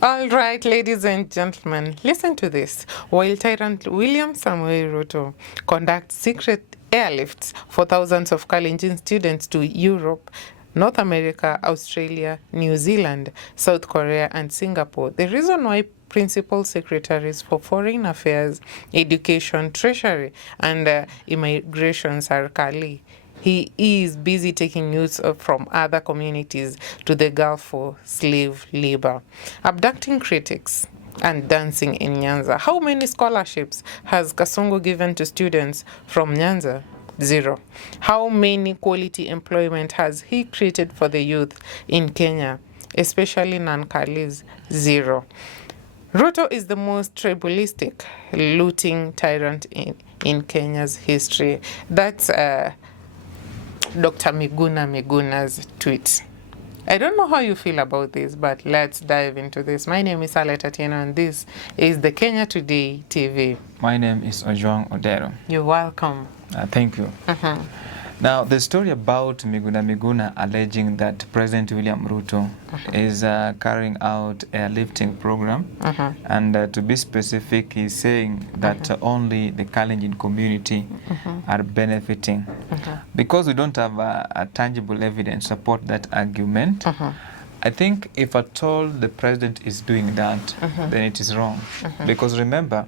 All right, ladies and gentlemen, listen to this. While Tyrant William Samuel Ruto conducts secret airlifts for thousands of Kalenjin students to Europe, North America, Australia, New Zealand, South Korea, and Singapore, the reason why Principal Secretaries for Foreign Affairs, Education, Treasury, and Immigration Sarkali, he is busy taking youths from other communities to the Gulf for slave labor, abducting critics, and dancing in Nyanza. How many scholarships has Kasongo given to students from Nyanza? 0. How many quality employment has he created for the youth in Kenya, especially Nankalis? 0. Ruto is the most tribalistic, looting tyrant in Kenya's history. That's Dr. Miguna's tweet. I don't know how you feel about this, but let's dive into this. My name is Ale Tatiana, and this is the Kenya Today TV. My name is Ojwang Odero. You're welcome. Thank you. Now, the story about Miguna alleging that President William Ruto is carrying out a airlifting program, and to be specific, he's saying that only the Kalenjin community are benefiting. Because we don't have a tangible evidence to support that argument, I think if at all the president is doing that, then it is wrong. Because remember,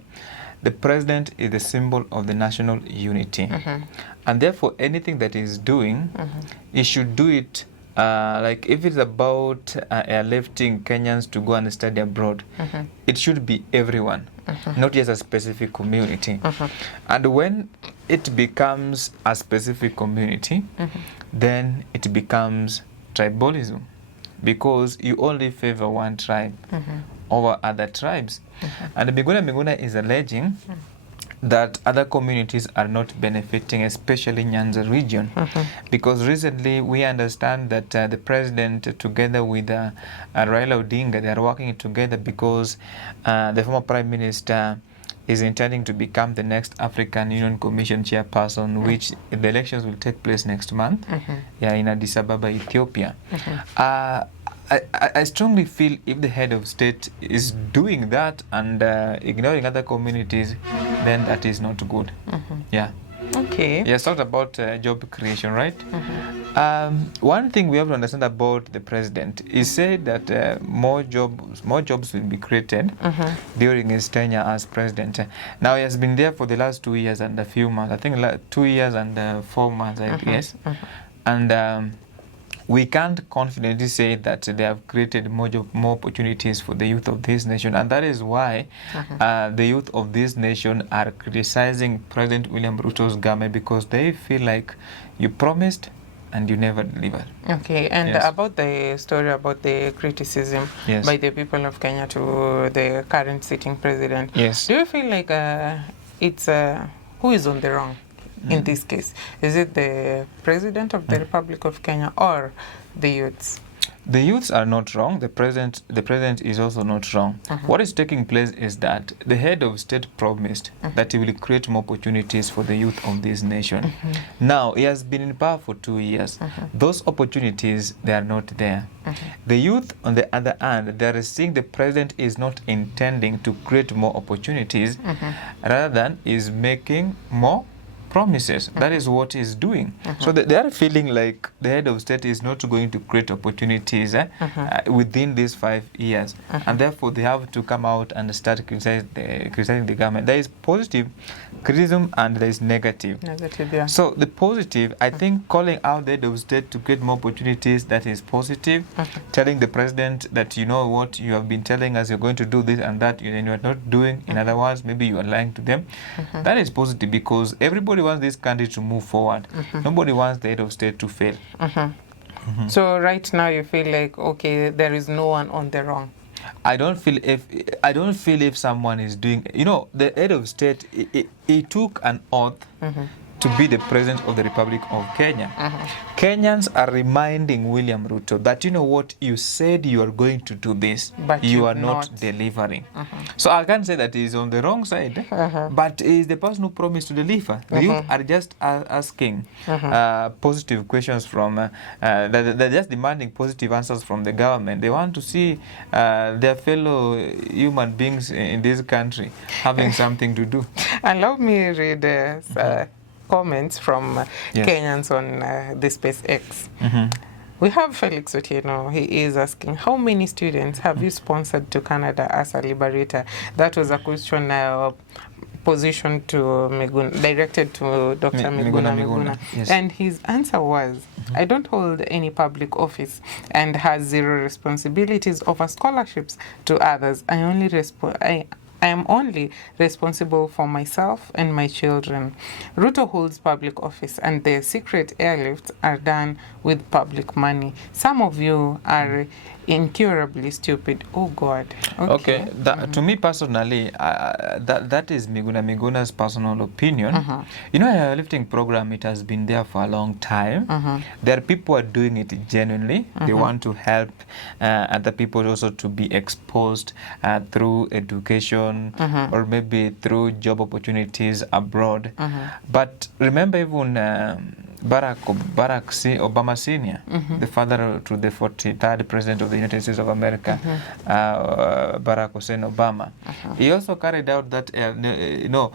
the president is the symbol of the national unity. And therefore, anything that he's doing, he should do it, like if it's about airlifting Kenyans to go and study abroad, it should be everyone, not just a specific community. And when it becomes a specific community, then it becomes tribalism, because you only favor one tribe over other tribes. And Miguna is alleging that other communities are not benefiting, especially Nyanza region, because recently we understand that the president, together with Raila Odinga, they are working together because the former prime minister is intending to become the next African Union Commission chairperson, which the elections will take place next month, in Addis Ababa, Ethiopia. I strongly feel if the head of state is doing that and ignoring other communities, then that is not good. Okay. Yes, talked about job creation, right? One thing we have to understand about the president is said that more jobs will be created during his tenure as president. Now he has been there for the last 2 years and a few months. I think 2 years and 4 months, I guess. And we can't confidently say that they have created more opportunities for the youth of this nation, and that is why the youth of this nation are criticizing President William Ruto's government, because they feel like you promised and you never delivered. Okay, and about the story about the criticism by the people of Kenya to the current sitting president, do you feel like it's who is on the wrong? In this case, is it the President of the Republic of Kenya or the youths? The youths are not wrong. The president is also not wrong. What is taking place is that the head of state promised that he will create more opportunities for the youth of this nation. Now, he has been in power for 2 years. Those opportunities, they are not there. The youth, on the other hand, they are seeing the president is not intending to create more opportunities, rather than is making more promises. That is what he's doing. So they are feeling like the head of state is not going to create opportunities within these 5 years. And therefore, they have to come out and start criticizing the government. There is positive criticism and there is negative. So the positive, I think, calling out the head of state to create more opportunities, that is positive. Telling the president that, you know what, you have been telling us you're going to do this and that, and you are not doing. In other words, maybe you are lying to them. That is positive, because everybody wants this country to move forward. Nobody wants the head of state to fail. So right now you feel like, okay, there is no one on the wrong. I don't feel if someone is doing, the head of state, he took an oath to be the president of the Republic of Kenya. Kenyans are reminding William Ruto that, you know what, you said you are going to do this, but you are not delivering. So I can't say that he's on the wrong side, but he's the person who promised to deliver. The youth are just asking positive questions from, they're just demanding positive answers from the government. They want to see their fellow human beings in this country having something to do. Allow me read comments from Kenyans on the SpaceX. We have Felix Otieno. He is asking, how many students have you sponsored to Canada as a liberator? That was a question positioned to Miguna, directed to Dr. Miguna. Yes. And his answer was, I don't hold any public office and has zero responsibilities over scholarships to others. I am only responsible for myself and my children. Ruto holds public office and the secret airlifts are done with public money. Some of you are incurably stupid. Oh God. Okay. To me personally, that is Miguna's personal opinion. You know, airlifting program, it has been there for a long time. There are people who are doing it genuinely. They want to help other people also to be exposed through education or maybe through job opportunities abroad. But remember, even Barack Obama Sr., the father to the 43rd President of the United States of America, Barack Hussein Obama, he also carried out that, not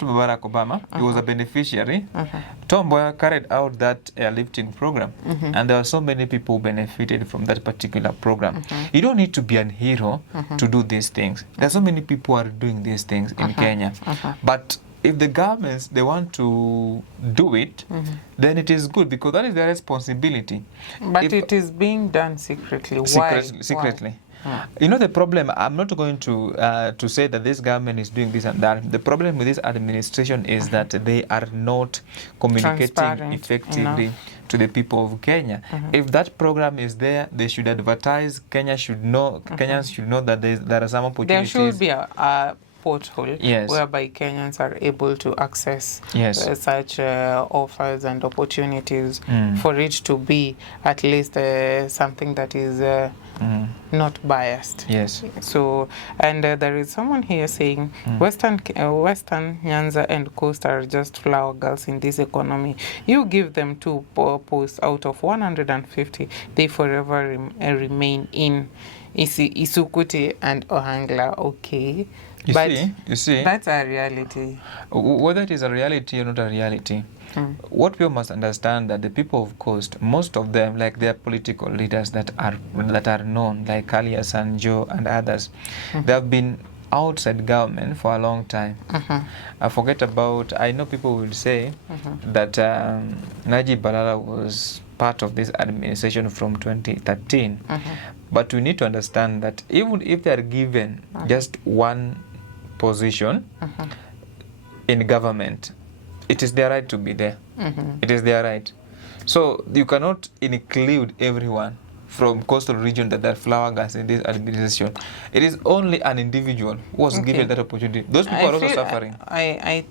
Barack Obama, he was a beneficiary. Tom Mboya carried out that airlifting program, and there are so many people who benefited from that particular program. You don't need to be an hero to do these things. There are so many people who are doing these things in Kenya. But if the governments, they want to do it, then it is good because that is their responsibility. But it is being done secretly. Why? Secretly. You know the problem, I'm not going to say that this government is doing this and that. The problem with this administration is that they are not communicating effectively to the people of Kenya. If that program is there, they should advertise. Kenyans should know that there are some opportunities. There should be a portal whereby Kenyans are able to access such offers and opportunities for it to be at least something that is not biased. Yes. So, and there is someone here saying Western Nyanza and Coast are just flower girls in this economy. You give them 2 posts out of 150, they forever remain in Isukuti and Ohangla. Okay. You see, that's a reality. Whether it is a reality or not a reality, what we must understand that the people of Coast, most of them, like their political leaders that are known, like Alias and Joe and others, they have been outside government for a long time. I know people will say that Najib Balala was part of this administration from 2013. But we need to understand that even if they are given just one position in government, it is their right to be there. It is their right. So you cannot include everyone from coastal region that are flower girls in this administration. It is only an individual who was given that opportunity. Those people are also suffering. I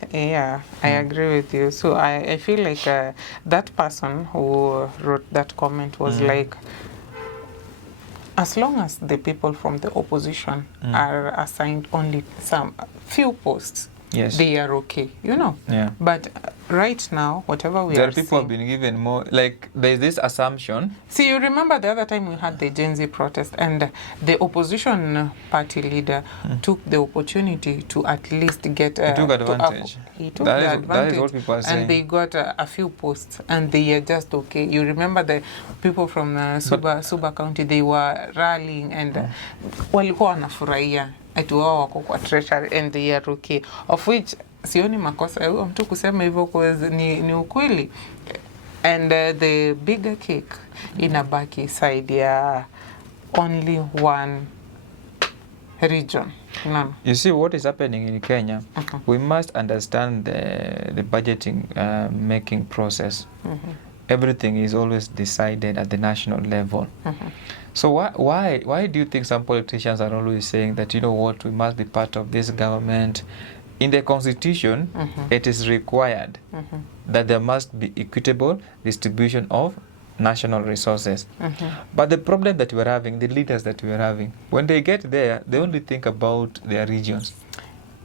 agree with you. So I feel like that person who wrote that comment was like, as long as the people from the opposition are assigned only some few posts, they are okay, you know. But right now, whatever we are seeing, people have been given more, like there's this assumption. See, you remember the other time we had the Gen Z protest and the opposition party leader took the opportunity to at least get... he took advantage. He took the advantage. That is what people are saying. And they got a few posts and they are just okay. You remember the people from Suba County, they were rallying and walikuwa wanafurahia ati wao wako kwa treasury and they are okay, of which sioni makosa huyo mtu kusema hivyo ni ukweli. And the bigger cake inabaki side ya only one region. None. You see what is happening in Kenya, we must understand the budgeting making process. Everything is always decided at the national level. So why do you think some politicians are always saying that, you know what, we must be part of this government? in the constitution, it is required that there must be equitable distribution of national resources. But the problem that we're having, the leaders that we're having, when they get there, they only think about their regions.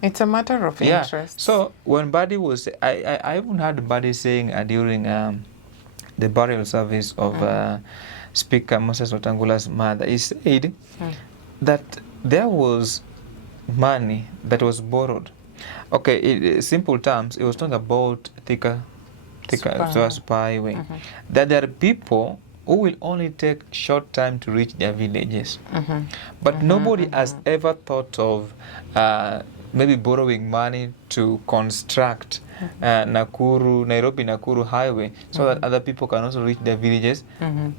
It's a matter of interest. So when Buddy was, I even heard Buddy saying during the burial service of Speaker Moses Wetangula's mother, he said that there was money that was borrowed. Okay, in simple terms, it was talking about Thika Super Highway. That there are people who will only take short time to reach their villages. But nobody has ever thought of maybe borrowing money to construct Nairobi Nakuru highway so that other people can also reach their villages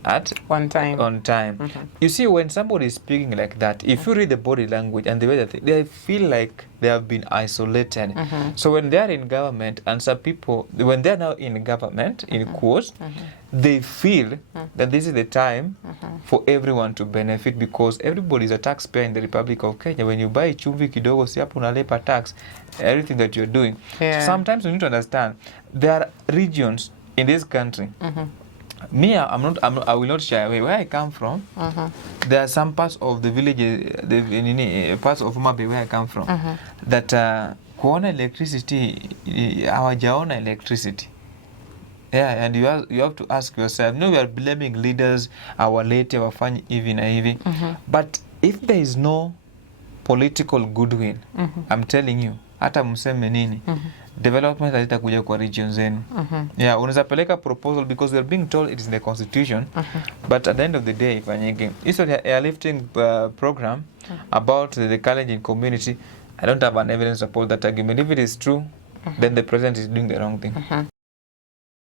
at on time. You see, when somebody is speaking like that, if you read the body language and the way that they feel like they have been isolated. So when they are in government, and some people, when they are now in government, in quotes, they feel that this is the time for everyone to benefit, because everybody is a taxpayer in the Republic of Kenya. When you buy chumvi kidogo, si hapo unalipa tax, everything that you're doing. So sometimes you need to understand there are regions in this country. Me, I will not shy away. Where I come from, there are some parts of the villages, parts of Mabe where I come from, that kuona electricity, hawajaona electricity. Yeah, and you have to ask yourself, we are blaming leaders, our late, our funny, even. But if there is no political goodwill, I'm telling you, hata mseme nini, development hazitakuja kwa region zenu. Yeah, unaweza peleka proposal because we are being told it is in the constitution, but at the end of the day, ifanyike. Hizo airlifting program about the Kalenjin community, I don't have an evidence to support that argument. If it is true, then the president is doing the wrong thing.